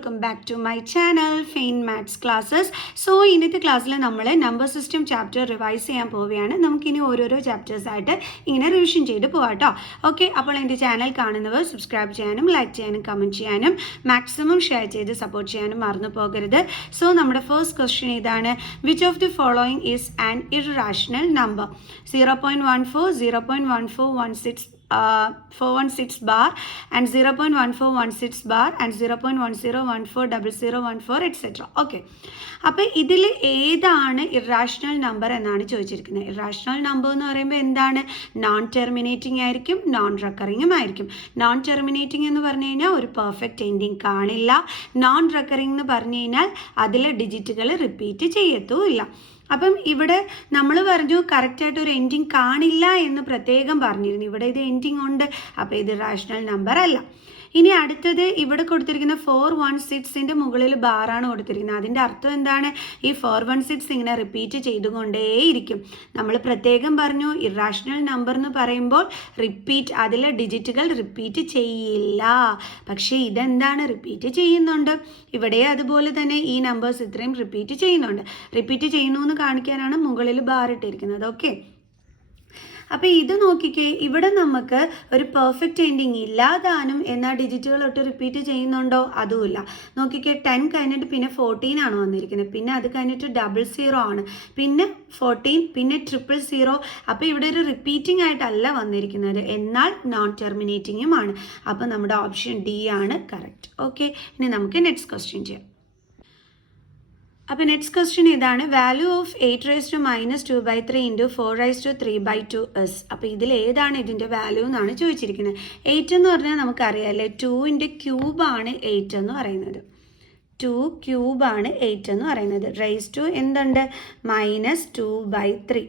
Welcome back to my channel fine maths classes. So ഇന്നത്തെ ക്ലാസ്സിൽ നമ്മൾ നമ്പർ സിസ്റ്റം ചാപ്റ്റർ റിവൈസ് ചെയ്യാൻ പോവുകയാണ്. നമുക്കിനി ഓരോരോ ചാപ്റ്റേഴ്സായിട്ട് ഇങ്ങനെ റിവിഷൻ ചെയ്ത് പോവാം കേട്ടോ. ഓക്കെ, അപ്പോൾ എൻ്റെ ചാനൽ കാണുന്നവർ സബ്സ്ക്രൈബ് ചെയ്യാനും ലൈക്ക് ചെയ്യാനും കമൻറ്റ് ചെയ്യാനും മാക്സിമം ഷെയർ ചെയ്ത് സപ്പോർട്ട് ചെയ്യാനും മറന്നു പോകരുത്. സോ നമ്മുടെ ഫസ്റ്റ് ക്വസ്റ്റ്യൻ ഇതാണ്: which of the following is an irrational number? 0.14, 0.1416 416 bar and 0.1416 bar and 0.10140014 etc. Okay, അപ്പോൾ ഇതിൽ ഏതാണ് ഇറാഷണൽ നമ്പർ എന്നാണ് ചോദിച്ചിരിക്കുന്നത്. ഇറാഷണൽ നമ്പർ എന്ന് പറയുമ്പോൾ എന്താണ്? നോൺ ടെർമിനേറ്റിംഗ് ആയിരിക്കും, നോൺ റെക്കറിങ്ങും ആയിരിക്കും. നോൺ ടെർമിനേറ്റിംഗ് എന്ന് പറഞ്ഞു കഴിഞ്ഞാൽ ഒരു പെർഫെക്റ്റ് എൻഡിങ് കാണില്ല. നോൺ റെക്കറിംഗ് എന്ന് പറഞ്ഞു കഴിഞ്ഞാൽ അതിലെ ഡിജിറ്റുകൾ റിപ്പീറ്റ് ചെയ്യത്തുമില്ല. അപ്പം ഇവിടെ നമ്മൾ പറഞ്ഞു കറക്റ്റായിട്ട് ഒരു എൻഡിങ് കാണില്ല എന്ന് പ്രത്യേകം പറഞ്ഞിരുന്നു. ഇവിടെ ഇത് എൻഡിങ് ഉണ്ട്, അപ്പോൾ ഇത് റാഷണൽ നമ്പർ അല്ല. ഇനി അടുത്തത് ഇവിടെ കൊടുത്തിരിക്കുന്ന 416ൻ്റെ മുകളിൽ ബാറാണ് കൊടുത്തിരിക്കുന്നത്. അതിൻ്റെ അർത്ഥം എന്താണ്? ഈ 416 ഇങ്ങനെ റിപ്പീറ്റ് ചെയ്തുകൊണ്ടേയിരിക്കും. നമ്മൾ പ്രത്യേകം പറഞ്ഞു ഇറാഷണൽ നമ്പർ എന്ന് പറയുമ്പോൾ റിപ്പീറ്റ്, അതിലെ ഡിജിറ്റുകൾ റിപ്പീറ്റ് ചെയ്യില്ല. പക്ഷേ ഇതെന്താണ്? റിപ്പീറ്റ് ചെയ്യുന്നുണ്ട്. ഇവിടെ അതുപോലെ തന്നെ ഈ നമ്പേഴ്സ് ഇത്രയും റിപ്പീറ്റ് ചെയ്യുന്നുണ്ട്. റിപ്പീറ്റ് ചെയ്യുന്നു എന്ന് കാണിക്കാനാണ് മുകളിൽ ബാർ ഇട്ടിരിക്കുന്നത്. ഓക്കെ, അപ്പോൾ ഇത് നോക്കിക്കേ, ഇവിടെ നമുക്ക് ഒരു പെർഫെക്റ്റ് എൻഡിങ് ഇല്ലാതാനും എന്നാൽ ഡിജിറ്റുകളൊട്ട് റിപ്പീറ്റ് ചെയ്യുന്നുണ്ടോ? അതുമില്ല. നോക്കിക്കേ, 10 കഴിഞ്ഞിട്ട് പിന്നെ 14 ആണ് വന്നിരിക്കുന്നത്, പിന്നെ അത് കഴിഞ്ഞിട്ട് 00 ആണ്, പിന്നെ 14, പിന്നെ 000. അപ്പോൾ ഇവിടെ ഒരു റിപ്പീറ്റിംഗ് ആയിട്ടല്ല വന്നിരിക്കുന്നത്, എന്നാൽ നോൺ ടെർമിനേറ്റിങ്ങും ആണ്. അപ്പോൾ നമ്മുടെ ഓപ്ഷൻ ഡി ആണ് കറക്റ്റ്. ഓക്കെ, ഇനി നമുക്ക് നെക്സ്റ്റ് ക്വസ്റ്റ്യൻ ചെയ്യാം. അപ്പോൾ നെക്സ്റ്റ് ക്വസ്റ്റ്യൻ ഇതാണ്: വാല്യൂ ഓഫ് 8⁻²/3 ഇൻറ്റു 4⁻³ എസ്. അപ്പോൾ ഇതിൽ ഏതാണ് ഇതിൻ്റെ വാല്യൂ എന്നാണ് ചോദിച്ചിരിക്കുന്നത്. 8 എന്ന് പറഞ്ഞാൽ നമുക്കറിയാമല്ലേ, 2ൻ്റെ ക്യൂബാണ് 8 എന്ന് പറയുന്നത്. 2 ക്യൂബാണ് 8 എന്ന് പറയുന്നത്. റൈസ് ടു എന്തുണ്ട്? -2/3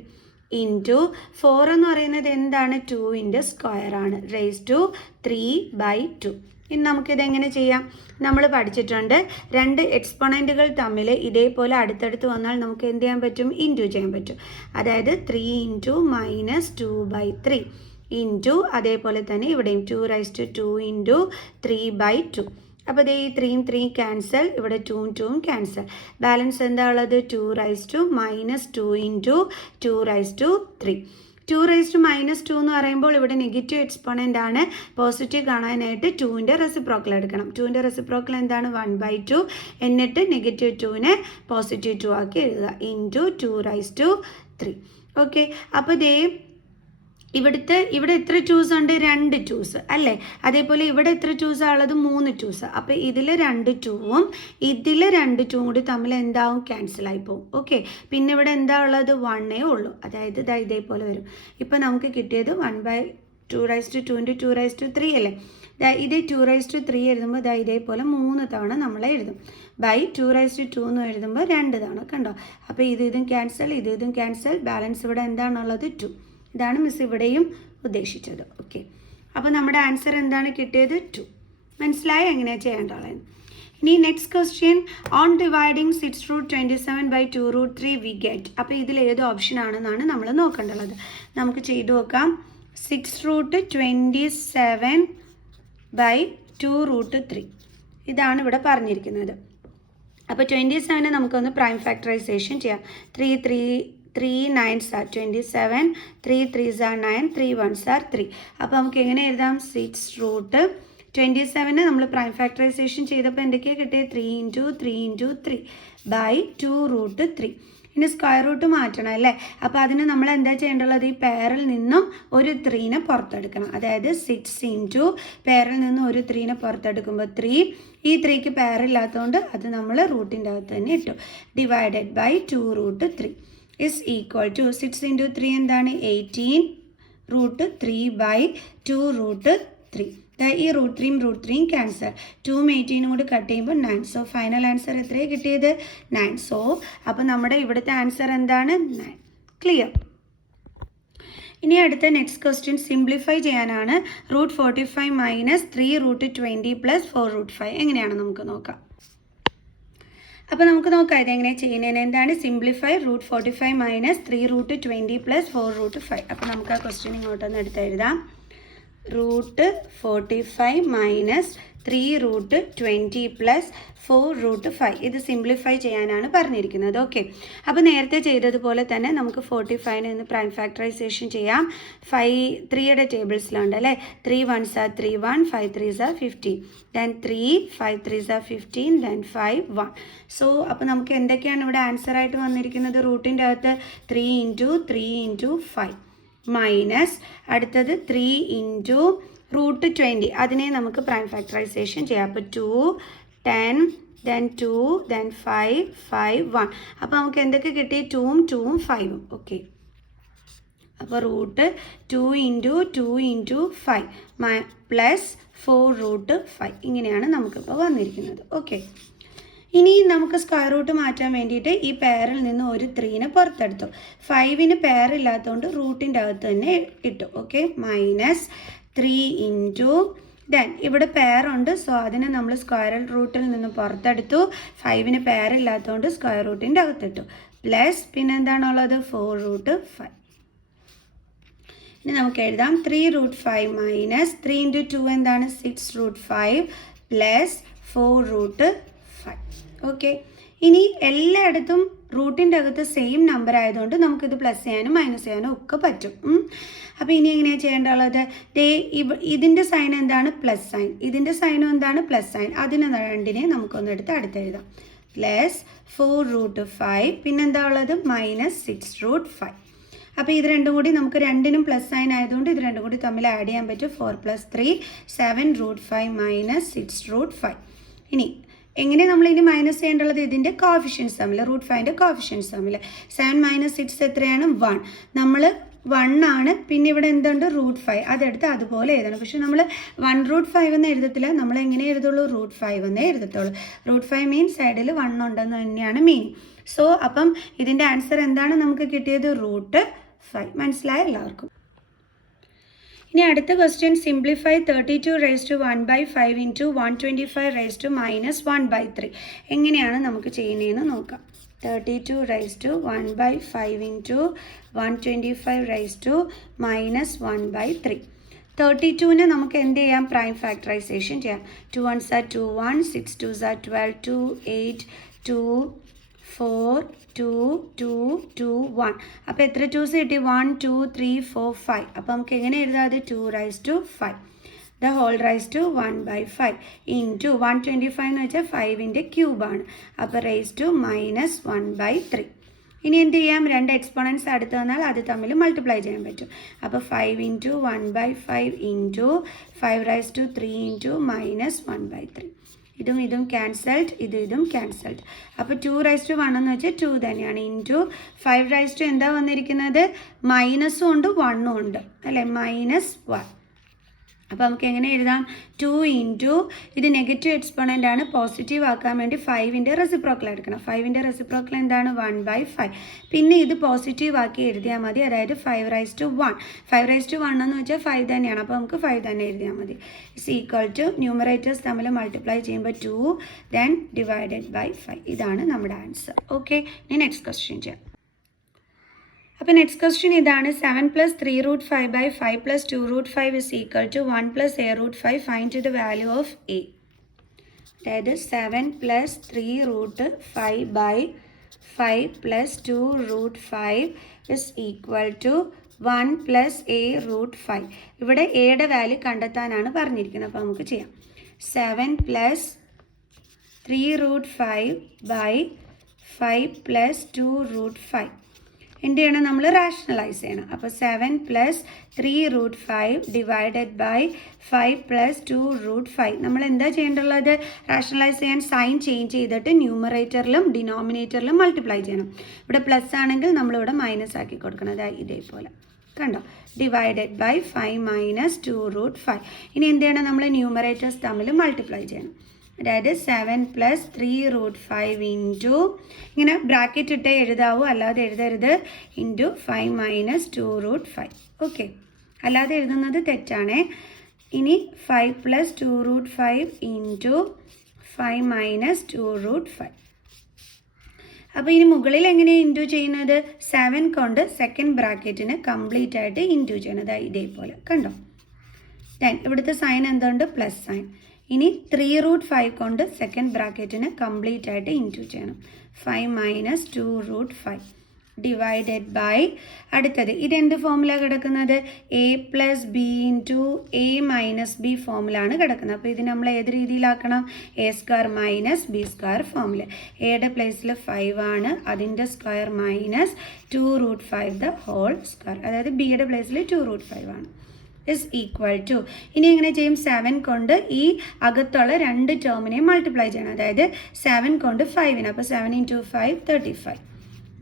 ഇൻറ്റു 4 എന്ന് പറയുന്നത് എന്താണ്? 2ൻ്റെ സ്ക്വയറാണ്. Raise to 3/2. ഇനി നമുക്കിതെങ്ങനെ ചെയ്യാം? നമ്മൾ പഠിച്ചിട്ടുണ്ട്, രണ്ട് എക്സ്പോണൻറ്റുകൾ തമ്മിൽ ഇതേപോലെ അടുത്തടുത്ത് വന്നാൽ നമുക്ക് എന്ത് ചെയ്യാൻ പറ്റും? ഇൻറ്റു ചെയ്യാൻ പറ്റും. അതായത് 3 ഇൻറ്റു -2/3 ഇൻറ്റു അതേപോലെ തന്നെ ഇവിടെയും 2⁻2 ഇൻറ്റു 3/2. അപ്പോൾ ഇത് ഈ 3 3 ക്യാൻസൽ, ഇവിടെ 2 2 ക്യാൻസൽ. ബാലൻസ് എന്താ ഉള്ളത്? 2⁻2 ഇൻറ്റു 2⁻3. 2⁻2 എന്ന് പറയുമ്പോൾ ഇവിടെ നെഗറ്റീവ് എക്സ്പോണൻ്റ് ആണ്. പോസിറ്റീവ് കാണാനായിട്ട് 2ൻ്റെ റെസിപ്രോക്കൽ എടുക്കണം. 2ൻ്റെ റെസിപ്രോക്കൽ എന്താണ്? 1/2. എന്നിട്ട് -2നെ +2 ആക്കി എഴുതുക ഇൻറ്റു 2⁻3. ഓക്കെ, അപ്പോൾ ദേ ഇവിടെ എത്ര ടൂസ് ഉണ്ട്? 2 ടൂസ് അല്ലേ? അതേപോലെ ഇവിടെ എത്ര ടൂസാണ് ഉള്ളത്? 3 ടൂസ്. അപ്പോൾ ഇതിൽ 2 2ഉം ഇതിൽ 2 2ഉം കൂടി തമ്മിൽ എന്താവും? ക്യാൻസലായി പോകും. ഓക്കെ, പിന്നെ ഇവിടെ എന്താ ഉള്ളത്? 1 ഉള്ളൂ. അതായത് ഇതേപോലെ വരും. ഇപ്പം നമുക്ക് കിട്ടിയത് 1/2 ഇൻറ്റു 2⁻3 അല്ലേ? ഇത് 2⁻3 എഴുതുമ്പോൾ ഇതേപോലെ 3 തവണ നമ്മൾ എഴുതും. 2⁻2 എന്ന് എഴുതുമ്പോൾ 2 തവണ. കണ്ടോ? അപ്പോൾ ഇതും ക്യാൻസൽ, ഇതും ക്യാൻസൽ. ബാലൻസ് ഇവിടെ എന്താണുള്ളത്? 2. ഇതാണ് മിസ് ഇവിടെയും ഉദ്ദേശിച്ചത്. ഓക്കെ, അപ്പോൾ നമ്മുടെ ആൻസർ എന്താണ് കിട്ടിയത്? 2. മനസ്സിലായി എങ്ങനെയാണ് ചെയ്യേണ്ടത്? ഇനി next question: on dividing 6√27/2√3 we get. അപ്പോൾ ഇതിൽ ഏത് ഓപ്ഷൻ ആണെന്നാണ് നമ്മൾ നോക്കേണ്ടത്. നമുക്ക് ചെയ്തു നോക്കാം. 6√27/2√3 ഇതാണ് ഇവിടെ പറഞ്ഞിരിക്കുന്നത്. അപ്പോൾ 27 നമുക്കൊന്ന് പ്രൈം ഫാക്ടറൈസേഷൻ ചെയ്യാം. 3 9s are 27, 3 3s are 9, 3 1s are 3. അപ്പോൾ നമുക്ക് എങ്ങനെ എഴുതാം? 6√27 നമ്മൾ പ്രൈം ഫാക്ടറൈസേഷൻ ചെയ്തപ്പോൾ എന്തൊക്കെയാണ് കിട്ടിയത്? 3 ഇൻറ്റു 3 ഇൻറ്റു 3/2√3. ഇനി സ്ക്വയർ റൂട്ട് മാറ്റണം അല്ലേ? അപ്പോൾ അതിന് നമ്മൾ എന്താ ചെയ്യേണ്ടത്? ഈ പെയറിൽ നിന്നും ഒരു 3നെ പുറത്തെടുക്കണം. അതായത് 6 ഇൻറ്റു പെയറിൽ നിന്നും ഒരു 3നെ പുറത്തെടുക്കുമ്പോൾ 3. ഈ 3ക്ക് പെയറില്ലാത്തതുകൊണ്ട് അത് നമ്മൾ റൂട്ടിൻ്റെ അകത്ത് തന്നെ ഇട്ടു. Divided by 2√3 is equal to 6 into 3 എന്താണ്? 18√3/2√3. ഈ √3 ക്യാൻസൽ. 2ഉം 18ഉം കൂടി കട്ട് ചെയ്യുമ്പോൾ 9. സോ ഫൈനൽ ആൻസർ എത്രയാണ് കിട്ടിയത്? 9. സോ അപ്പോൾ നമ്മുടെ ഇവിടുത്തെ ആൻസർ എന്താണ്? 9. ക്ലിയർ? ഇനി അടുത്ത നെക്സ്റ്റ് ക്വസ്റ്റ്യൻ സിംപ്ലിഫൈ ചെയ്യാനാണ്. √45 - 3√20 + 4√5 എങ്ങനെയാണ് നമുക്ക് നോക്കാം. അപ്പോൾ നമുക്ക് നോക്കാം ഇതെങ്ങനെ ചെയ്യുന്നതിന്. എന്താണ് സിംപ്ലിഫൈ? √45 - 3√20 + 4√5. അപ്പോൾ നമുക്ക് ആ ക്വസ്റ്റ്യൻ ഇങ്ങോട്ടൊന്ന് എടുത്തെഴുതാം. √45 - 3√20 പ്ലസ് 4√5. ഇത് സിംപ്ലിഫൈ ചെയ്യാനാണ് പറഞ്ഞിരിക്കുന്നത്. ഓക്കെ, അപ്പോൾ നേരത്തെ ചെയ്തതുപോലെ തന്നെ നമുക്ക് 45 നിന്ന് പ്രൈം ഫാക്ടറൈസേഷൻ ചെയ്യാം. 3യുടെ ടേബിൾസിലുണ്ട് അല്ലേ. 3 1s are 3 1, 5 3s are 15, then 3 5 3s are 15, then 5 1. So അപ്പോൾ നമുക്ക് എന്തൊക്കെയാണ് ഇവിടെ ആൻസർ ആയിട്ട് വന്നിരിക്കുന്നത്? റൂട്ടിൻ്റെ അകത്ത് 3 × 3 × 5 മൈനസ് അടുത്തത് 3 × √20. അതിനെ നമുക്ക് പ്രൈം ഫാക്ടറൈസേഷൻ ചെയ്യാം. അപ്പോൾ 2 10 then 2 then 5 5 1. അപ്പോൾ നമുക്ക് എന്തൊക്കെ കിട്ടി? 2ഉം 2ഉം 5ഉം. ഓക്കെ, അപ്പോൾ റൂട്ട് 2 × 2 × 5 പ്ലസ് 4√5 ഇങ്ങനെയാണ് നമുക്കിപ്പോൾ വന്നിരിക്കുന്നത്. ഓക്കെ, ഇനി നമുക്ക് സ്ക്വയർ റൂട്ട് മാറ്റാൻ വേണ്ടിയിട്ട് ഈ പെയറിൽ നിന്ന് ഒരു 3നെ പുറത്തെടുത്തു. 5ന് പെയർ ഇല്ലാത്തതുകൊണ്ട് റൂട്ടിൻ്റെ അകത്ത് തന്നെ ഇട്ടു. ഓക്കെ, മൈനസ് 3 × ദെൻ ഇവിടെ പെയറുണ്ട്, സോ അതിനെ നമ്മൾ സ്ക്വയർ റൂട്ടിൽ നിന്ന് പുറത്തെടുത്തു. 5ന് പെയർ ഇല്ലാത്തതുകൊണ്ട് സ്ക്വയർ റൂട്ടിൻ്റെ അകത്തിട്ടു. പ്ലസ് പിന്നെ എന്താണുള്ളത്? 4√5. ഇനി നമുക്ക് എഴുതാം 3√5 മൈനസ് 3 × 2 എന്താണ്? 6√5 പ്ലസ് 4√5. ഓക്കെ, ഇനി എല്ലായിടത്തും റൂട്ടിൻ്റെ അകത്ത് സെയിം നമ്പർ ആയതുകൊണ്ട് നമുക്കിത് പ്ലസ് ചെയ്യാനും മൈനസ് ചെയ്യാനും ഒക്കെ പറ്റും. അപ്പോൾ ഇനി എങ്ങനെയാണ് ചെയ്യേണ്ടത്? ഇതിൻ്റെ സൈൻ എന്താണ്? Plus sine. ഇതിൻ്റെ സൈനും എന്താണ്? Plus sine. അതിന് രണ്ടിനെ നമുക്കൊന്നെടുത്ത് അടുത്തെഴുതാം. പ്ലസ് 4√5 പിന്നെന്താ ഉള്ളത്? മൈനസ് 6√5. അപ്പോൾ ഇത് രണ്ടും കൂടി നമുക്ക് രണ്ടിനും പ്ലസ് സൈൻ ആയതുകൊണ്ട് ഇത് രണ്ടും കൂടി തമ്മിൽ ആഡ് ചെയ്യാൻ പറ്റും. 4 + 3 7√5 മൈനസ് 6√5. ഇനി എങ്ങനെ നമ്മൾ ഇനി മൈനസ് ചെയ്യേണ്ടത്? ഇതിൻ്റെ കോഫിഷ്യൻസ് തമ്മിൽ, √5ൻ്റെ കോഫിഷ്യൻസ് തമ്മിൽ. 7 - 6 എത്രയാണ്? 1. നമ്മൾ 1 ആണ്. പിന്നെ ഇവിടെ എന്തുണ്ട്? √5. അതെടുത്ത് അതുപോലെ എഴുതണം. പക്ഷെ നമ്മൾ 1√5 എന്ന് എഴുതത്തില്ല. നമ്മൾ എങ്ങനെ എഴുതുള്ളൂ? √5 എന്നേ എഴുതത്തുള്ളൂ. √5 മീൻസ് സൈഡിൽ 1 ഉണ്ടെന്ന് തന്നെയാണ് മീനിങ്. സോ അപ്പം ഇതിൻ്റെ ആൻസർ എന്താണ് നമുക്ക് കിട്ടിയത്? √5. മനസ്സിലായ എല്ലാവർക്കും? ഇനി അടുത്ത ക്വസ്റ്റ്യൻ, സിംപ്ലിഫൈ 32⁻1/5 × 125⁻⁻1/3. എങ്ങനെയാണ് നമുക്ക് ചെയ്യുന്നതെന്ന് നോക്കാം. 32⁻1/5 × 125⁻⁻1/3. 32നെ നമുക്ക് എന്ത് ചെയ്യാം? പ്രൈം ഫാക്ടറൈസേഷൻ ചെയ്യാം. 2 1s are 2 1, 6 2s are 12, 2 8 2 4 2 2 2 1. അപ്പോൾ എത്ര 2s കിട്ടി? 1 2 3 4 5. അപ്പോൾ നമുക്ക് എങ്ങനെ എഴുതാം? അത് 2⁵5 the whole raise to 1/5 into 125 എന്ന് വെച്ചാൽ 5ൻ്റെ ക്യൂബാണ്. അപ്പോൾ റൈസ് ടു -1/3. ഇനി എന്ത് ചെയ്യാം? രണ്ട് എക്സ്പോണൻസ് അടുത്ത് വന്നാൽ അത് തമ്മിൽ മൾട്ടിപ്ലൈ ചെയ്യാൻ പറ്റും. അപ്പോൾ 5 × 1/5 ഇൻറ്റു 5⁵3 ഇൻറ്റു -1/3. ഇതും ക്യാൻസൽഡ്, ഇതും ക്യാൻസൽഡ്. അപ്പോൾ 2⁻1 എന്ന് വെച്ചാൽ 2 തന്നെയാണ്. ഇൻറ്റു 5⁻, എന്താ വന്നിരിക്കുന്നത്? മൈനസും ഉണ്ട് 1ഉം ഉണ്ട് അല്ലേ? -1. അപ്പോൾ നമുക്ക് എങ്ങനെ എഴുതാം? 2 ഇൻറ്റു ഇത് നെഗറ്റീവ് എക്സ്പോണൻ്റ് ആണ്, പോസിറ്റീവ് ആക്കാൻ വേണ്ടി 5ൻ്റെ റെസിപ്രോക്കൽ എടുക്കണം. 5ൻ്റെ റെസിപ്രോക്കൽ എന്താണ്? 1/5. പിന്നെ ഇത് പോസിറ്റീവ് ആക്കി എഴുതിയാൽ മതി. അതായത് 5⁻1. 5⁻1 എന്ന് വെച്ചാൽ 5 തന്നെയാണ്. അപ്പോൾ നമുക്ക് 5 തന്നെ എഴുതിയാൽ മതി. ഇസ് ഈക്വൽ ടു ന്യൂമറേറ്റേഴ്സ് തമ്മിൽ മൾട്ടിപ്ലൈ ചെയ്യുമ്പോൾ 2 ദെൻ /5. ഇതാണ് നമ്മുടെ ആൻസർ. ഓക്കെ, ഇനി നെക്സ്റ്റ് ക്വസ്റ്റ്യൻ ചെയ്യാം. അപ്പോൾ നെക്സ്റ്റ് ക്വസ്റ്റ്യൻ ഇതാണ്. 7 + 3√5/5 + 2√5 is equal to 1 + a√5. Find the value of a. അതായത് 7 + 3√5/5 + 2√5 is equal to 1 + a√5. ഇവിടെ എയുടെ വാല്യൂ കണ്ടെത്താനാണ് പറഞ്ഞിരിക്കുന്നത്. അപ്പോൾ നമുക്ക് ചെയ്യാം. 7 + 3√5/5 + 2√5 എന്ത് ചെയ്യണം? നമ്മൾ റാഷണലൈസ് ചെയ്യണം. അപ്പോൾ 7 + 3√5 /5 + 2√5 നമ്മൾ എന്താ ചെയ്യേണ്ടുള്ളത്? റാഷണലൈസ് ചെയ്യാൻ സൈൻ ചേഞ്ച് ചെയ്തിട്ട് ന്യൂമറേറ്ററിലും ഡിനോമിനേറ്ററിലും മൾട്ടിപ്ലൈ ചെയ്യണം. ഇവിടെ പ്ലസ് ആണെങ്കിൽ നമ്മളിവിടെ മൈനസ് ആക്കി കൊടുക്കണം. അതായത് ഇതേപോലെ കണ്ടോ? /5 - 2√5. ഇനി എന്ത് ചെയ്യണം? നമ്മൾ ന്യൂമറേറ്റേഴ്സ് തമ്മിൽ മൾട്ടിപ്ലൈ ചെയ്യണം. അതായത് 7 + 3√5 ഇൻറ്റു ഇങ്ങനെ ബ്രാക്കറ്റ് ഇട്ടേ എഴുതാവൂ, അല്ലാതെ എഴുതരുത്. ഇൻറ്റു 5 - 2√5. ഓക്കെ, അല്ലാതെ എഴുതുന്നത് തെറ്റാണേ. ഇനി 5 + 2√5 ഇൻറ്റു 5 - 2√5. അപ്പോൾ ഇനി മുകളിൽ എങ്ങനെയാണ് ഇൻറ്റു ചെയ്യുന്നത്? 7 കൊണ്ട് സെക്കൻഡ് ബ്രാക്കറ്റിന് കംപ്ലീറ്റ് ആയിട്ട് ഇൻറ്റു ചെയ്യണത് ഇതേപോലെ കണ്ടോ? ദെൻ ഇവിടുത്തെ സൈൻ എന്തുണ്ട്? Plus sine. ഇനി 3√5 കൊണ്ട് സെക്കൻഡ് ബ്രാക്കറ്റിന് കംപ്ലീറ്റ് ആയിട്ട് ഇൻറ്റു ചെയ്യണം. 5 മൈനസ് 2√5 ഡിവൈഡഡ് ബൈ അടുത്തത് ഇതെന്ത് ഫോമുല കിടക്കുന്നത്? A plus B into A minus B ഫോമിലാണ് കിടക്കുന്നത്. അപ്പോൾ ഇത് നമ്മൾ ഏത് രീതിയിലാക്കണം? A square minus B square ഫോമിൽ. എയുടെ പ്ലേസിൽ 5 ആണ്, അതിൻ്റെ square minus 2√5 the whole square, അതായത് ബിയുടെ പ്ലേസിൽ 2√5 ആണ് ഇസ് ഈക്വൽ ടു. ഇനി എങ്ങനെ ചെയ്യും? 7 കൊണ്ട് ഈ അകത്തുള്ള രണ്ട് ടേമിനെയും മൾട്ടിപ്ലൈ ചെയ്യണം. അതായത് 7 കൊണ്ട് 5ന്, അപ്പോൾ 7 ഇൻറ്റു 5 35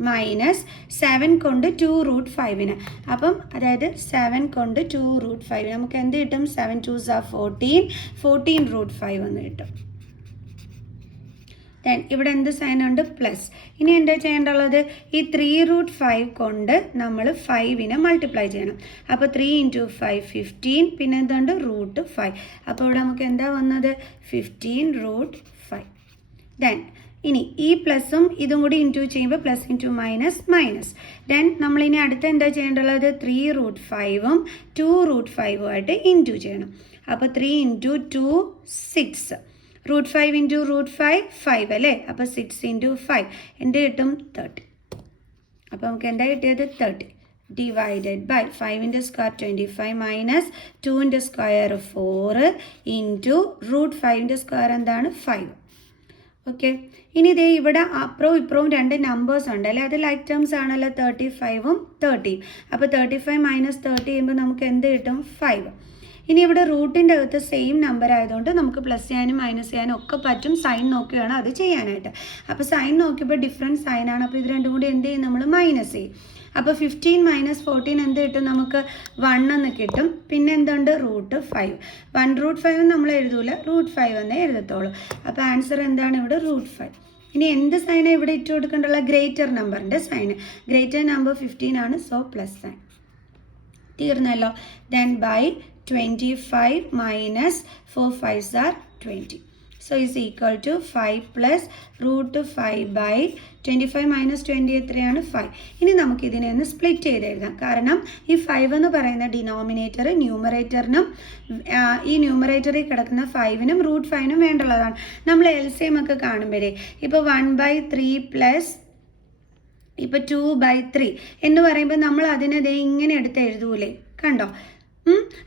മൈനസ് 7 കൊണ്ട് 2√5ന്, അപ്പം അതായത് 7 കൊണ്ട് 2√5 നമുക്ക് എന്ത് കിട്ടും? 7 2s are 14, 14√5 എന്ന് കിട്ടും. ദെൻ ഇവിടെ എന്ത് സൈൻ ഉണ്ട്? പ്ലസ്. ഇനി എന്താ ചെയ്യേണ്ടുള്ളത്? ഈ 3√5 കൊണ്ട് നമ്മൾ 5നെ മൾട്ടിപ്ലൈ ചെയ്യണം. അപ്പോൾ 3 ഇൻറ്റു 5 15, പിന്നെ എന്തുണ്ട്? √5. അപ്പോൾ ഇവിടെ നമുക്ക് എന്താ വന്നത്? 15√5. ദെൻ ഇനി ഈ പ്ലസും ഇതും കൂടി ഇൻറ്റു ചെയ്യുമ്പോൾ plus into minus minus. Then നമ്മളിനി അടുത്ത് എന്താ ചെയ്യേണ്ടുള്ളത്? 3√5ഉം 2√5ഉം ആയിട്ട് ഇൻറ്റു ചെയ്യണം. അപ്പോൾ 3 ഇൻറ്റു 2 6, √5 ഇൻറ്റു √5 5 അല്ലേ? അപ്പോൾ 6 ഇൻറ്റു 5 എന്ത് കിട്ടും? 30. അപ്പോൾ നമുക്ക് എന്താ കിട്ടിയത്? 30 ഡിവൈഡഡ് ബൈ 5ൻ്റെ സ്ക്വയർ 25 മൈനസ് 2ൻ്റെ സ്ക്വയർ 4 ഇൻറ്റു √5ൻ്റെ സ്ക്വയർ എന്താണ്? 5. ഓക്കെ, ഇനി ഇതേ ഇവിടെ അപ്പുറവും ഇപ്പുറവും രണ്ട് നമ്പേഴ്സ് ഉണ്ട് അല്ലേ? അത് ലൈക്ക് ടേംസ് ആണല്ലോ, 35ഉം 30. അപ്പോൾ 35 മൈനസ് 30 ചെയ്യുമ്പോൾ നമുക്ക് എന്ത് കിട്ടും? 5. ഇനി ഇവിടെ റൂട്ടിൻ്റെ അകത്ത് സെയിം നമ്പർ ആയതുകൊണ്ട് നമുക്ക് പ്ലസ് ചെയ്യാനും മൈനസ് ചെയ്യാനും ഒക്കെ പറ്റും. സൈൻ നോക്കി വേണം അത് ചെയ്യാനായിട്ട്. അപ്പോൾ സൈൻ നോക്കിയപ്പോൾ ഡിഫറെൻറ്റ് സൈനാണ്. അപ്പോൾ ഇത് രണ്ടും കൂടി എന്ത് ചെയ്യും? നമ്മൾ മൈനസ് ചെയ്യും. അപ്പോൾ 15 മൈനസ് 14 എന്ത് കിട്ടും? നമുക്ക് 1 എന്ന് കിട്ടും. പിന്നെ എന്തുണ്ട്? √5. 1√5 നമ്മൾ എഴുതൂല, √5 എന്നേ എഴുതത്തുള്ളൂ. അപ്പോൾ ആൻസർ എന്താണ്? ഇവിടെ √5. ഇനി എന്ത് സൈനാണ് ഇവിടെ ഇട്ട് കൊടുക്കേണ്ടുള്ള? ഗ്രേറ്റർ നമ്പറിൻ്റെ സൈന്. ഗ്രേറ്റർ നമ്പർ 15 ആണ്, സോ പ്ലസ് സൈൻ. തീർന്നല്ലോ. Then by 25 minus 4 5s are 20. So is equal to 5 plus √5 by 25 minus 20 എത്രയാണ്? 5. ഇനി നമുക്ക് ഇതിനെ ഒന്ന് സ്പ്ലിറ്റ് ചെയ്ത് എഴുതാം. കാരണം ഈ 5 എന്ന് പറയുന്ന ഡിനോമിനേറ്റർ ന്യൂമറേറ്ററിനും ഈ ന്യൂമറേറ്ററിൽ കിടക്കുന്ന 5നും √5നും വേണ്ടുള്ളതാണ്. നമ്മൾ LCM ഒക്കെ കാണുമ്പോഴേ ഇപ്പോൾ 1/3 പ്ലസ് ഇപ്പോൾ 2/3 എന്ന് പറയുമ്പോൾ നമ്മൾ അതിനെ ഇങ്ങനെ എടുത്ത് എഴുതൂലേ? കണ്ടോ?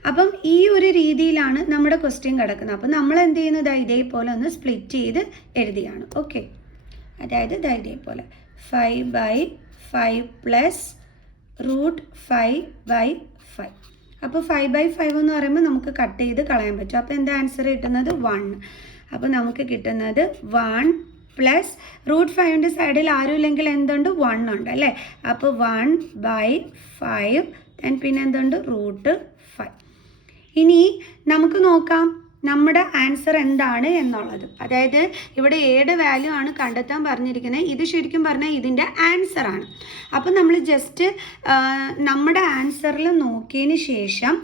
അപ്പം ഈ ഒരു രീതിയിലാണ് നമ്മുടെ ക്വസ്റ്റ്യൻ കിടക്കുന്നത്. അപ്പം നമ്മൾ എന്ത് ചെയ്യുന്നത്? ഇതേപോലെ ഒന്ന് സ്പ്ലിറ്റ് ചെയ്ത് എഴുതിയാണ്. ഓക്കെ, അതായത് ഇതേപോലെ 5/5 പ്ലസ് √5/5. അപ്പോൾ 5/5 എന്ന് പറയുമ്പോൾ നമുക്ക് കട്ട് ചെയ്ത് കളയാൻ പറ്റും. അപ്പോൾ എന്താ ആൻസർ കിട്ടുന്നത്? 1. അപ്പോൾ നമുക്ക് കിട്ടുന്നത് 1 പ്ലസ് √5ൻ്റെ സൈഡിൽ ആരും ഇല്ലെങ്കിൽ എന്തുണ്ട്? 1 ഉണ്ട് അല്ലേ? അപ്പോൾ 1/5 പിന്നെ എന്തുണ്ട്? √5. ഇനി നമുക്ക് നോക്കാം നമ്മുടെ ആൻസർ എന്താണ് എന്നുള്ളത്. അതായത് ഇവിടെ എയുടെ വാല്യൂ ആണ് കണ്ടെത്താൻ പറഞ്ഞിരിക്കുന്നത്. ഇത് ശരിക്കും പറഞ്ഞാൽ ഇതിൻ്റെ ആൻസറാണ്. അപ്പം നമ്മൾ ജസ്റ്റ് നമ്മുടെ ആൻസറിൽ നോക്കിയതിന് ശേഷം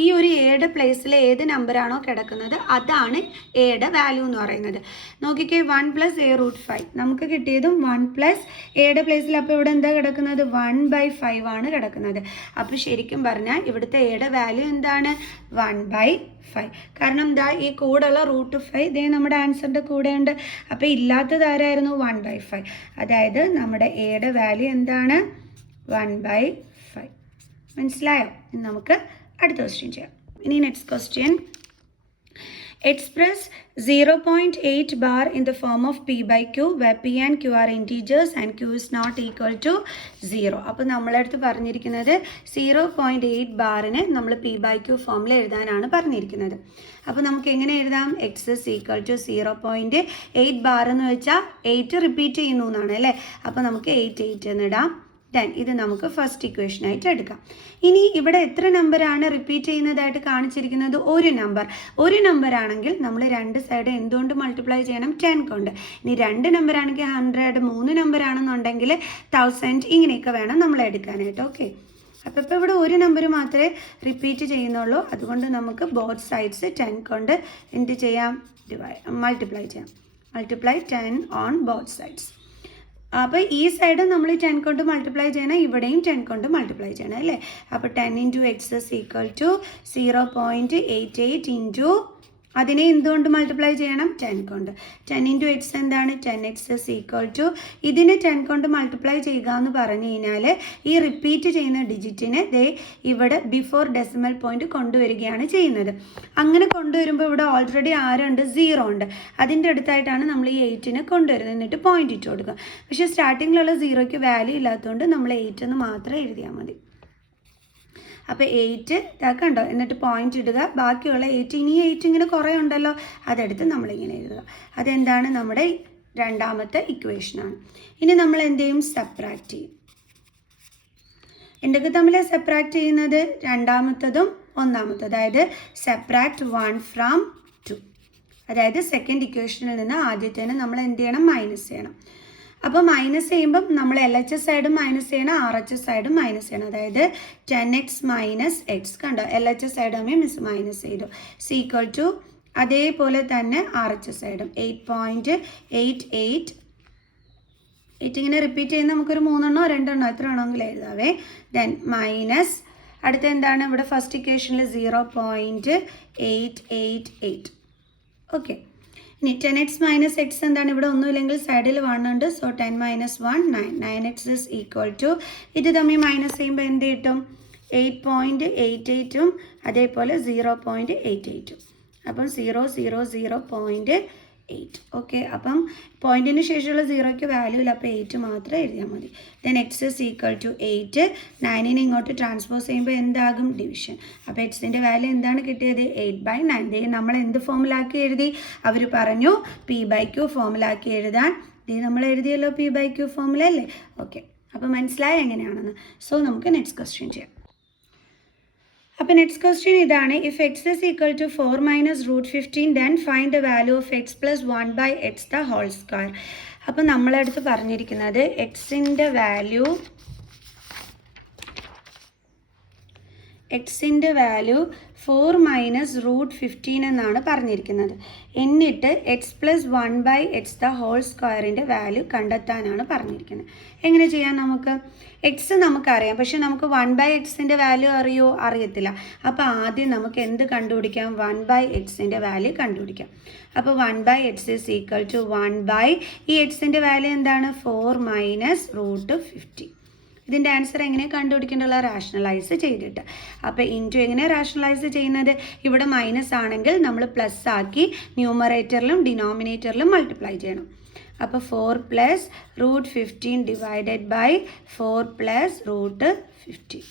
ഈ ഒരു എയുടെ പ്ലേസിൽ ഏത് നമ്പറാണോ കിടക്കുന്നത് അതാണ് എയുടെ വാല്യൂ എന്ന് പറയുന്നത്. നോക്കിക്കേ, 1 പ്ലസ് a√5 നമുക്ക് കിട്ടിയതും 1 പ്ലസ് എയുടെ പ്ലേസിൽ. അപ്പോൾ ഇവിടെ എന്താ കിടക്കുന്നത്? 1/5 ആണ് കിടക്കുന്നത്. അപ്പോൾ ശരിക്കും പറഞ്ഞാൽ ഇവിടുത്തെ എയുടെ വാല്യൂ എന്താണ്? 1/5. കാരണം എന്താ ഈ കൂടെയുള്ള √5 ഇതേ നമ്മുടെ ആൻസറിൻ്റെ കൂടെ ഉണ്ട്. അപ്പോൾ ഇല്ലാത്തത് ആരായിരുന്നു? 1/5. അതായത് നമ്മുടെ എയുടെ വാല്യൂ എന്താണ്? 1/5. മനസ്സിലായോ? നമുക്ക് അടുത്ത ക്വസ്റ്റ്യൻ ചെയ്യാം. ഇനി next question, express 0.8 bar in the form of p/q where p and q are integers and q is not equal to 0. അപ്പോൾ നമ്മളടുത്ത് പറഞ്ഞിരിക്കുന്നത് 0.8 ബാറിനെ നമ്മൾ p/q ഫോമിൽ എഴുതാനാണ് പറഞ്ഞിരിക്കുന്നത്. അപ്പോൾ നമുക്ക് എങ്ങനെ എഴുതാം? x is equal to 0.8 bar എന്ന് വെച്ചാൽ 8 റിപ്പീറ്റ് ചെയ്യുന്നു എന്നാണ് അല്ലേ? അപ്പോൾ നമുക്ക് 8 എന്നിടാം. ദെൻ ഇത് നമുക്ക് ഫസ്റ്റ് ഇക്വേഷനായിട്ട് എടുക്കാം. ഇനി ഇവിടെ എത്ര നമ്പറാണ് റിപ്പീറ്റ് ചെയ്യുന്നതായിട്ട് കാണിച്ചിരിക്കുന്നത്? ഒരു നമ്പർ ആണെങ്കിൽ നമ്മൾ രണ്ട് സൈഡ് എന്തുകൊണ്ട് മൾട്ടിപ്ലൈ ചെയ്യണം? 10 കൊണ്ട്. ഇനി 2 നമ്പർ ആണെങ്കിൽ 100, 3 നമ്പർ ആണെന്നുണ്ടെങ്കിൽ 1000, ഇങ്ങനെയൊക്കെ വേണം നമ്മൾ എടുക്കാനായിട്ട്. ഓക്കെ, അപ്പോൾ ഇപ്പോൾ ഇവിടെ ഒരു നമ്പർ മാത്രമേ റിപ്പീറ്റ് ചെയ്യുന്നുള്ളൂ. അതുകൊണ്ട് നമുക്ക് ബോത്ത് സൈഡ്സ് 10 കൊണ്ട് എന്ത് ചെയ്യാം? മൾട്ടിപ്ലൈ ചെയ്യാം. Multiply 10 on both sides. അപ്പോൾ ഈ സൈഡ് നമ്മൾ 10 കൊണ്ട് മൾട്ടിപ്ലൈ ചെയ്യണം, ഇവിടെയും 10 കൊണ്ട് മൾട്ടിപ്ലൈ ചെയ്യണം അല്ലേ? അപ്പോൾ 10 × x is equal to 0.88 into അതിനെ എന്തുകൊണ്ട് മൾട്ടിപ്ലൈ ചെയ്യണം? 10 കൊണ്ട്. 10 ഇൻറ്റു എക്സ് എന്താണ്? 10x ഇസ് ഈക്വൽ ടു ഇതിനെ 10 കൊണ്ട് മൾട്ടിപ്ലൈ ചെയ്യുക എന്ന് പറഞ്ഞു കഴിഞ്ഞാൽ ഈ റിപ്പീറ്റ് ചെയ്യുന്ന ഡിജിറ്റിനെ ഇവിടെ ബിഫോർ ഡെസിമൽ പോയിന്റ് കൊണ്ടുവരികയാണ് ചെയ്യുന്നത്. അങ്ങനെ കൊണ്ടുവരുമ്പോൾ ഇവിടെ ഓൾറെഡി ആരുണ്ട്? 0 ഉണ്ട്. അതിൻ്റെ അടുത്തായിട്ടാണ് നമ്മൾ ഈ 8നെ കൊണ്ടുവരുന്നത്. എന്നിട്ട് പോയിന്റ് ഇട്ട് കൊടുക്കുക. പക്ഷേ സ്റ്റാർട്ടിങ്ങിലുള്ള 0ക്ക് വാല്യൂ ഇല്ലാത്തതുകൊണ്ട് നമ്മൾ 8 എന്ന് മാത്രം എഴുതിയാൽ മതി. അപ്പോൾ 8 കണ്ടോ, എന്നിട്ട് പോയിന്റ് ഇടുക. ബാക്കിയുള്ള 8 ഇനി 8 ഇങ്ങനെ കുറേ ഉണ്ടല്ലോ, അതെടുത്ത് നമ്മളിങ്ങനെ എഴുതുക. അതെന്താണ്? നമ്മുടെ രണ്ടാമത്തെ ഇക്വേഷനാണ്. ഇനി നമ്മൾ എന്ത് ചെയ്യും? സെപ്പറേറ്റ് ചെയ്യും. എന്തൊക്കെ തമ്മിൽ സെപ്പറേറ്റ് ചെയ്യുന്നത്? രണ്ടാമത്തതും ഒന്നാമത്തതും. അതായത് സെപ്പറേറ്റ് 1 ഫ്രം 2. അതായത് സെക്കൻഡ് ഇക്വേഷനിൽ നിന്ന് ആദ്യത്തേനെ നമ്മൾ എന്ത് ചെയ്യണം? മൈനസ് ചെയ്യണം. അപ്പോൾ മൈനസ് ചെയ്യുമ്പം നമ്മൾ LHS സൈഡും മൈനസ് ചെയ്യണം, RHS സൈഡും മൈനസ് ചെയ്യണം. അതായത് 10x മൈനസ് എക്സ് കണ്ടോ, LHS സൈഡ് ആകുമ്പോൾ മിസ് മൈനസ് ചെയ്തു. ഈക്വൽ ടു അതേപോലെ തന്നെ RHS സൈഡും 8.88. ഇങ്ങനെ റിപ്പീറ്റ് ചെയ്യുന്ന നമുക്കൊരു 3 എണ്ണോ 2 എണ്ണോ എത്ര വേണമെങ്കിലും എഴുതാവേ. ദെൻ മൈനസ് അടുത്ത എന്താണ്? ഇവിടെ ഫസ്റ്റ് ഇക്വേഷനിൽ 0.888. ഓക്കെ. ഇനി 10x മൈനസ് എക്സ് എന്താണ്? ഇവിടെ ഒന്നുമില്ലെങ്കിൽ സൈഡിൽ 1 ഉണ്ട്. So 10 minus 1 9. 9x is equal to ഇത് തമ്മിൽ മൈനസ് ചെയ്യുമ്പോൾ എന്ത് കിട്ടും? 8.88ഉം അതേപോലെ 0.88ഉം. അപ്പം 0.8. ഓക്കെ. അപ്പം പോയിന്റിന് ശേഷമുള്ള 0ക്ക് വാല്യൂ ഇല്ല, അപ്പോൾ 8 മാത്രം എഴുതിയാൽ മതി. Then x is equal to 8. 9നെ ഇങ്ങോട്ട് ട്രാൻസ്പോസ് ചെയ്യുമ്പോൾ എന്താകും? ഡിവിഷൻ. അപ്പോൾ എക്സിൻ്റെ വാല്യൂ എന്താണ് കിട്ടിയത്? 8/9. നമ്മൾ എന്ത് ഫോമിലാക്കി എഴുതി? അവർ പറഞ്ഞു P/Q ഫോമിലാക്കി എഴുതാൻ. നമ്മൾ എഴുതിയല്ലോ P/Q ഫോമില അല്ലേ? ഓക്കെ. അപ്പോൾ മനസ്സിലായ എങ്ങനെയാണെന്ന്. സോ നമുക്ക് നെക്സ്റ്റ് ക്വസ്റ്റ്യൻ ചെയ്യാം. അപ്പോൾ നെക്സ്റ്റ് ക്വസ്റ്റ്യൻ ഇതാണ്. If x is equal to 4 minus √15 then find the value of x plus 1/x the whole square. അപ്പോൾ നമ്മളടുത്ത് പറഞ്ഞിരിക്കുന്നത് എക്സിൻ്റെ വാല്യൂ 4 മൈനസ് √15 എന്നാണ് പറഞ്ഞിരിക്കുന്നത്. എന്നിട്ട് x plus 1/x the whole സ്ക്വയറിൻ്റെ വാല്യൂ കണ്ടെത്താനാണ് പറഞ്ഞിരിക്കുന്നത്. എങ്ങനെ ചെയ്യാം? നമുക്ക് എക്സ് നമുക്കറിയാം, പക്ഷെ നമുക്ക് 1/xൻ്റെ വാല്യൂ അറിയത്തില്ല. അപ്പോൾ ആദ്യം നമുക്ക് എന്ത് കണ്ടുപിടിക്കാം? 1/xൻ്റെ വാല്യൂ കണ്ടുപിടിക്കാം. അപ്പോൾ 1/x ഇസ് ഈക്വൽ ടു 1/ ഈ എക്സിൻ്റെ വാല്യൂ എന്താണ്? 4 മൈനസ് √15. ഇതിൻ്റെ ആൻസർ എങ്ങനെ കണ്ടുപിടിക്കേണ്ടത്? റാഷണലൈസ് ചെയ്തിട്ട്. അപ്പോൾ ഇൻറ്റു എങ്ങനെ റാഷണലൈസ് ചെയ്യുന്നത്? ഇവിടെ മൈനസ് ആണെങ്കിൽ നമ്മൾ പ്ലസ് ആക്കി ന്യൂമറേറ്ററിലും ഡിനോമിനേറ്ററിലും മൾട്ടിപ്ലൈ ചെയ്യണം. അപ്പോൾ 4 plus √15 divided by 4 plus √15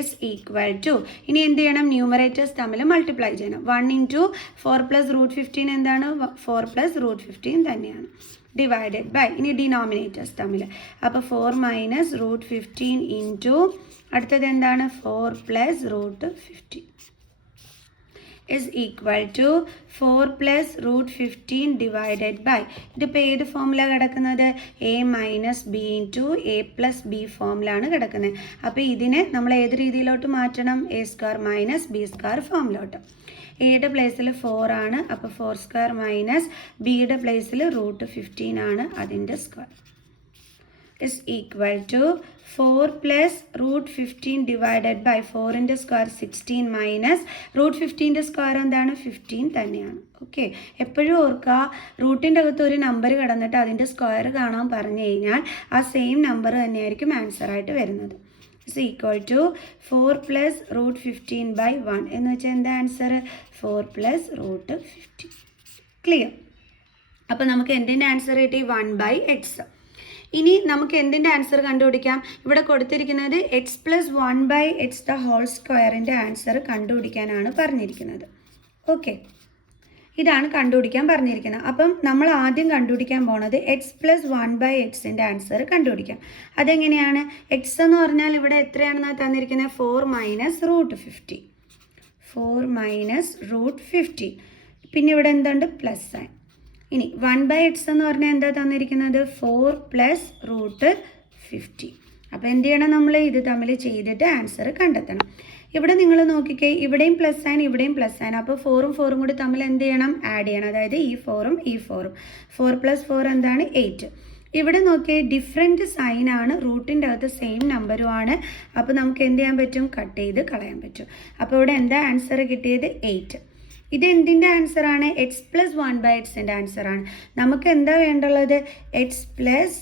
is equal to ഇനി എന്ത് ചെയ്യണം? ന്യൂമറേറ്റേഴ്സ് തമ്മിൽ മൾട്ടിപ്ലൈ ചെയ്യണം. 1 ഇൻറ്റു 4 പ്ലസ് √15 എന്താണ്? 4 പ്ലസ് √15 തന്നെയാണ്. ഡിവൈഡഡ് ബൈ ഇനി ഡിനോമിനേറ്റേഴ്സ് തമ്മിൽ. അപ്പോൾ 4 മൈനസ് √15 ഇൻറ്റു അടുത്തത് എന്താണ്? 4 plus √15 is equal to 4 plus √15 divided by ഇതിപ്പോൾ ഏത് ഫോമിലാണ് കിടക്കുന്നത്? A minus B into A plus B ഫോമിലാണ് കിടക്കുന്നത്. അപ്പോൾ ഇതിനെ നമ്മൾ ഏത് രീതിയിലോട്ട് മാറ്റണം? A² minus B² ഫോമിലോട്ട്. എയുടെ പ്ലേസിൽ 4 ആണ്, അപ്പോൾ 4² മൈനസ് ബിയുടെ പ്ലേസിൽ √15 ആണ്, അതിൻ്റെ square is equal to 4 plus √15 divided by 4ൻ്റെ സ്ക്വയർ 16 മൈനസ് √15ൻ്റെ സ്ക്വയർ എന്താണ്? 15 തന്നെയാണ്. ഓക്കെ. എപ്പോഴും ഓർക്കുക, റൂട്ടിൻ്റെ അകത്ത് ഒരു നമ്പർ കിടന്നിട്ട് അതിൻ്റെ സ്ക്വയർ കാണാൻ പറഞ്ഞു കഴിഞ്ഞാൽ ആ സെയിം നമ്പർ തന്നെയായിരിക്കും ആൻസറായിട്ട് വരുന്നത്. Is equal to 4 plus √15 by 1 എന്ന് വെച്ചാൽ എന്താ ആൻസർ? 4 പ്ലസ് √15. ക്ലിയർ? അപ്പോൾ നമുക്ക് എന്തിൻ്റെ ആൻസർ കിട്ടി? 1/x. ഇനി നമുക്ക് എന്തിൻ്റെ ആൻസർ കണ്ടുപിടിക്കാം? ഇവിടെ കൊടുത്തിരിക്കുന്നത് x plus 1/x the whole സ്ക്വയറിൻ്റെ ആൻസർ കണ്ടുപിടിക്കാനാണ് പറഞ്ഞിരിക്കുന്നത്. ഓക്കെ. ഇതാണ് കണ്ടുപിടിക്കാൻ പറഞ്ഞിരിക്കുന്നത്. അപ്പം നമ്മൾ ആദ്യം കണ്ടുപിടിക്കാൻ പോണത് എക്സ് പ്ലസ് 1/xൻ്റെ ആൻസർ കണ്ടുപിടിക്കാം. അതെങ്ങനെയാണ്? എക്സ് എന്ന് പറഞ്ഞാൽ ഇവിടെ എത്രയാണെന്നാണ് തന്നിരിക്കുന്നത്? 4 മൈനസ് √15. 4 മൈനസ് √15. പിന്നെ ഇവിടെ എന്തുണ്ട്? Plus sine. ഇനി 1/x എന്ന് പറഞ്ഞാൽ എന്താ തന്നിരിക്കുന്നത്? 4 പ്ലസ് √15. അപ്പോൾ എന്ത് ചെയ്യണം? നമ്മൾ ഇത് തമ്മിൽ ചെയ്തിട്ട് ആൻസർ കണ്ടെത്തണം. ഇവിടെ നിങ്ങൾ നോക്കിക്കേ, ഇവിടെയും പ്ലസ് സൈൻ ഇവിടെയും പ്ലസ് സൈൻ. അപ്പോൾ 4ഉം 4ഉം കൂടി തമ്മിൽ എന്ത് ചെയ്യണം? ആഡ് ചെയ്യണം. അതായത് ഈ 4ഉം ഈ 4ഉം. 4 പ്ലസ് 4 എന്താണ്? 8. ഇവിടെ നോക്കിയേ, ഡിഫറെൻറ്റ് സൈനാണ്, റൂട്ടിൻ്റെ അകത്ത് സെയിം നമ്പറും ആണ്. അപ്പോൾ നമുക്ക് എന്ത് ചെയ്യാൻ പറ്റും? കട്ട് ചെയ്ത് കളയാൻ പറ്റും. അപ്പോൾ ഇവിടെ എന്താ ആൻസർ കിട്ടിയത്? 8. ഇതെന്തിൻ്റെ ആൻസറാണ്? എക്സ് പ്ലസ് 1/xൻ്റെ ആൻസറാണ്. നമുക്ക് എന്താ വേണ്ടുള്ളത്? X plus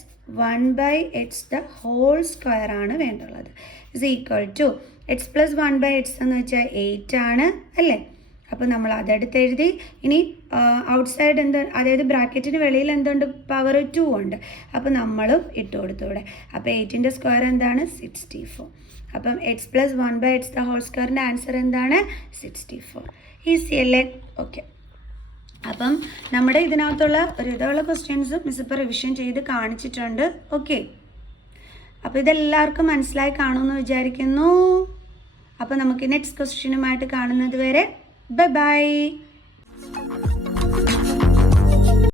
1/x the whole square ആണ് വേണ്ടുള്ളത്. Is equal to x plus 1/x എന്ന് വെച്ചാൽ 8 ആണ് അല്ലേ? അപ്പോൾ നമ്മൾ അതെടുത്ത് എഴുതി. ഇനി ഔട്ട് സൈഡ് എന്ത്, അതായത് ബ്രാക്കറ്റിന് വെളിയിൽ എന്തുണ്ട്? പവർ 2 ഉണ്ട്. അപ്പോൾ നമ്മളും ഇട്ട് കൊടുത്തു ഇവിടെ. അപ്പോൾ 8ൻ്റെ സ്ക്വയർ എന്താണ്? 64. അപ്പം x plus 1/x the whole സ്ക്വയറിൻ്റെ ആൻസർ എന്താണ്? 64. ഈസി അല്ലേ? ഓക്കെ. അപ്പം നമ്മുടെ ഇതിനകത്തുള്ള ഒരു ഇതുള്ള ക്വസ്റ്റ്യൻസ് മിസ് ഇപ്പോൾ റിവിഷൻ ചെയ്ത് കാണിച്ചിട്ടുണ്ട്. ഓക്കെ, അപ്പോൾ ഇതെല്ലാവർക്കും മനസ്സിലായി കാണുമെന്ന് വിചാരിക്കുന്നു. അപ്പോൾ നമുക്ക് നെക്സ്റ്റ് ക്വസ്റ്റ്യനുമായിട്ട് കാണുന്നത് വരെ ബൈ ബൈ.